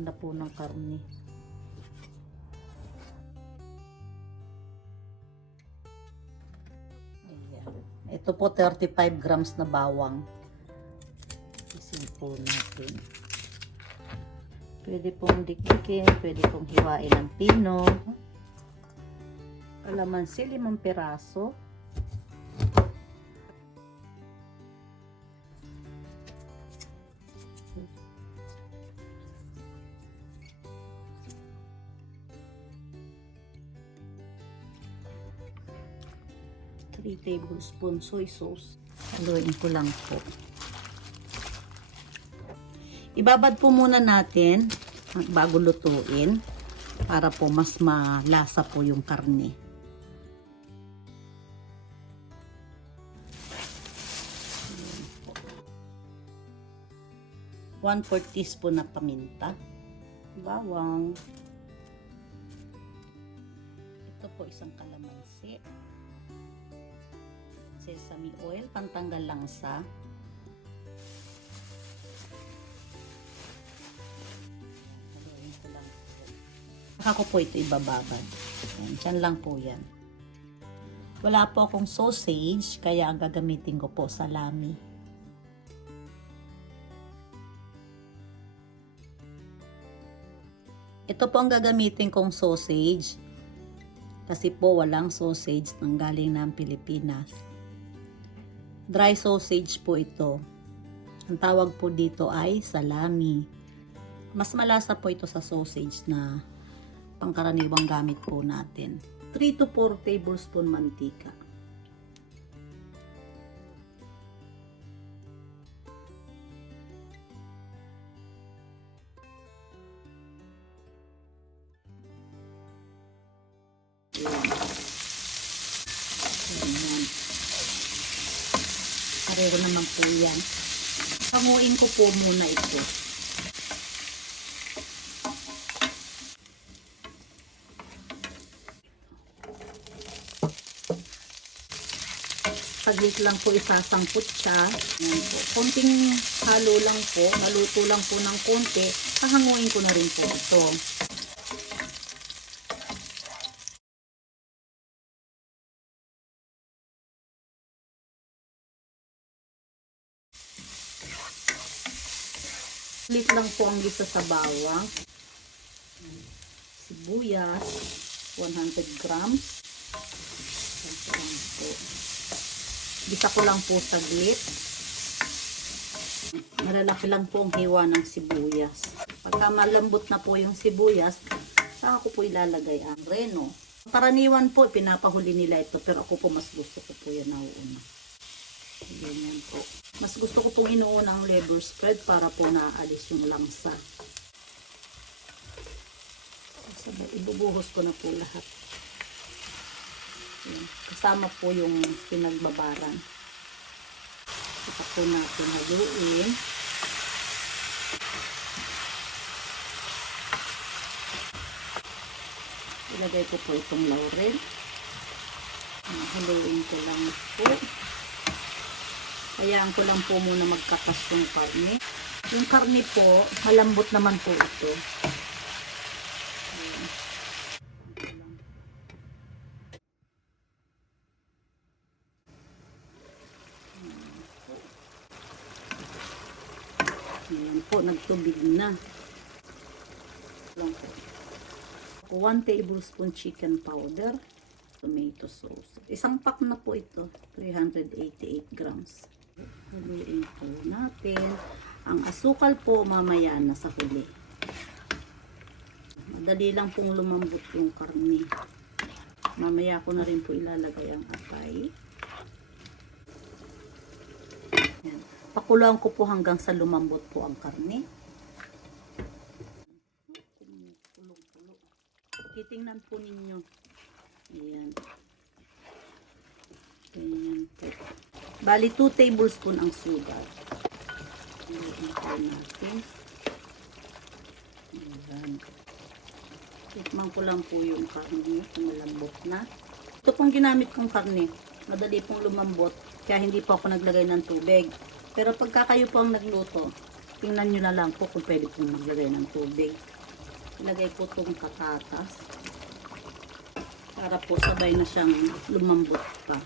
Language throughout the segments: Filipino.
ganda po ng karne. Ayan. Ito po 35 grams na bawang. Isin po natin. Pwede pong dikdikin, pwede pong hiwain ng pino. Calamansi, 5 piraso. Three tablespoon soy sauce. Haluin ko lang po. Ibabad po muna natin bago lutuin para po mas malasa po yung karne. 1/4 teaspoon na paminta, bawang. Ito po isang calamansi, sesame oil, pantanggal langsa. Saka ko po ito ibababad. Diyan lang po yan. Wala po akong sausage, kaya ang gagamitin ko po salami. Ito po ang gagamitin kong sausage. Kasi po walang sausage nang galing ng Pilipinas. Dry sausage po ito. Ang tawag po dito ay salami. Mas malasa po ito sa sausage na pangkaraniwang gamit po natin. 3 to 4 tablespoon mantika. Ayan. Pareho naman po yan. Panguin ko po muna ito. Saglit lang po isasangkot siya. Ayan po. Konting halo lang po. Naluto lang po ng konti. Hahanguin ko na rin po ito. Saglit lang po ang gisa sa bawang. Sibuyas. 100 grams. Ayan po. Gisa ko lang po saglit. Malalaki lang po ang hiwa ng sibuyas. Pagka malambot na po yung sibuyas, saka ko po ilalagay ang reno. Karaniwan po, pinapahuli nila ito, pero ako po mas gusto ko po yan nauuna. Ganyan po. Mas gusto ko pong inuuna ang liver spread para po naaalis yung langsa. Ibubuhos ko na po lahat. Kasama po yung pinagbabaran. Saka po natin haluin. Ilagay ko po itong laurel. Haluin ko lang po. Hayaan ko lang po muna magkatas yung karne. Yung karne po, malambot naman po ito. Ayan po, nagtubig na. 1 tablespoon chicken powder, tomato sauce. Isang pack na po ito, 388 grams. Haluin po natin. Ang asukal po mamaya na sa huli. Madali lang pong lumambot yung karne. Mamaya ko na rin po ilalagay ang atay. Ayan. Pakuluan ko po hanggang sa lumambot po ang karne. Pulong-pulo. Titingnan po ninyo. Ayan. Ayan po. Bali 2 tablespoon ang sugar. Ayan po natin. Ayan. Tikman ko lang po yung karne kung malambot na. Ito pong ginamit kong karne. Madali pong lumambot. Kaya hindi po ako naglagay ng tubig. Pero pagka kayo po ang nagluto, tingnan nyo na lang po kung pwede pong maglagay ng tubig. Ilagay ko itong patatas. Para po sabay na siyang lumambot pa.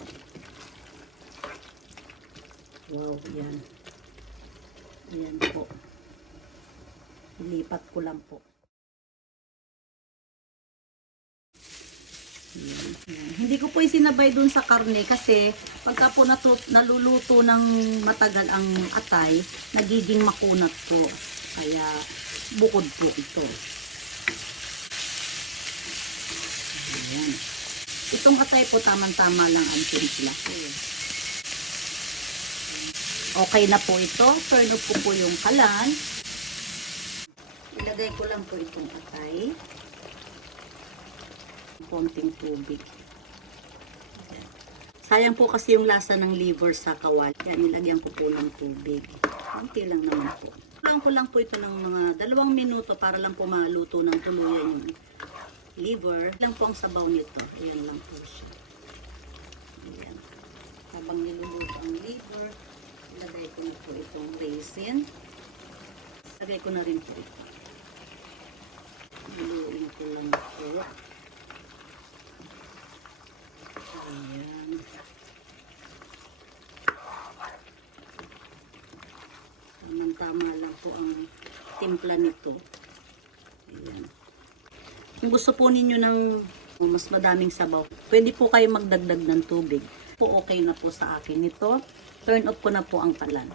Wow, yan. Ayan po. Ilipat ko lang po. Ayan. Hindi ko po isinabay dun sa karne kasi pagka po naluluto ng matagal ang atay, nagiging makunat po. Kaya bukod po ito. Ayan. Itong atay po tamang-tama lang ang timpla. Okay na po ito. Turn off ko po yung kalan. Ilagay ko lang po itong atay. Konting tubig. Sayang po kasi yung lasa ng liver sa kawali. Kaya nilagyan ko po ng tubig. Konti lang naman po. Kulang ko lang po ito ng mga 2 minuto para lang po maluto ng tuluyan yung liver. Lang po ang sabaw nito. Ayan lang po siya. Ayan. Habang niluluto ang liver, ilagay ko na po itong raisin. Ilagay ko na rin po ito. Niluin ko lang po. Ayan. Tama lang po ang timpla nito. Ayan. Kung gusto po ninyo ng mas madaming sabaw, pwede po kayo magdagdag ng tubig. Po okay na po sa akin ito. Turn off ko na po ang kalan.